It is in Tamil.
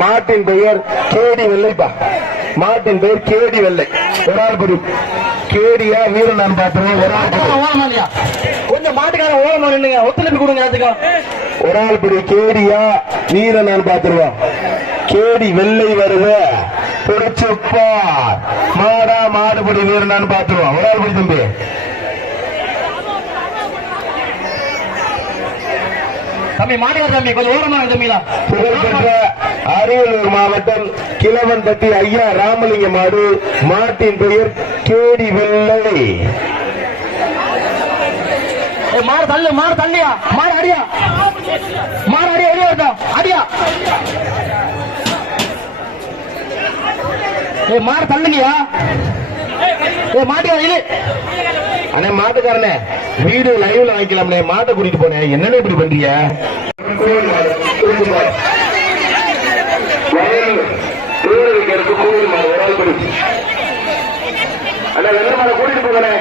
மாட்டின் பெயர் கேடி வெள்ளைப்பா. மாட்டின் பெயர் கேடி வெள்ளை. ஒரு ஆள் புரி கேடியா வீரனான்னு பாத்துருவோம் ஒரு ஆள் கொஞ்சம் மாட்டுக்கார ஓரமா நின்னுங்க ஒத்துழைப்பு கொடுங்க எல்லாத்துக்கும். ஒரு ஆள் புடி கேடியா வீரனான்னு பாத்துருவோம் கேடி வெள்ளை வருவ பிடிச்சுப்பா மாடா மாடுபடி வீரனான்னு பாத்துருவோம் ஒரு ஆள் தம்பி. தம்பி மாட்டுக்கார தம்பி கொஞ்சம் ஓரமா இருங்க தம்பிங்களா புகழ்பெற்ற அரியலூர் மாவட்டம் கிழவன்பட்டி ஐயா ராமலிங்க மாடு மாட்டின் பெயர் கேடி வெள்ளை. மாடு தள்ளு மாடு தள்ளியா? மாடு அடியா? மாடு அடியா வெளியே வருதா? அடியா? ஏய் மாடு தள்ளுங்கயா ஏய் மாட்டுக்கார இழு அண்ணே மாட்டுக்காரனே வீடு லைவ்ல வாங்கிக்கலாம்னே மாட்டை கூட்டிட்டு போனேன் என்னன்னு இப்படி பண்றீங்க? கூட்டிட்டு போங்கண்ணே.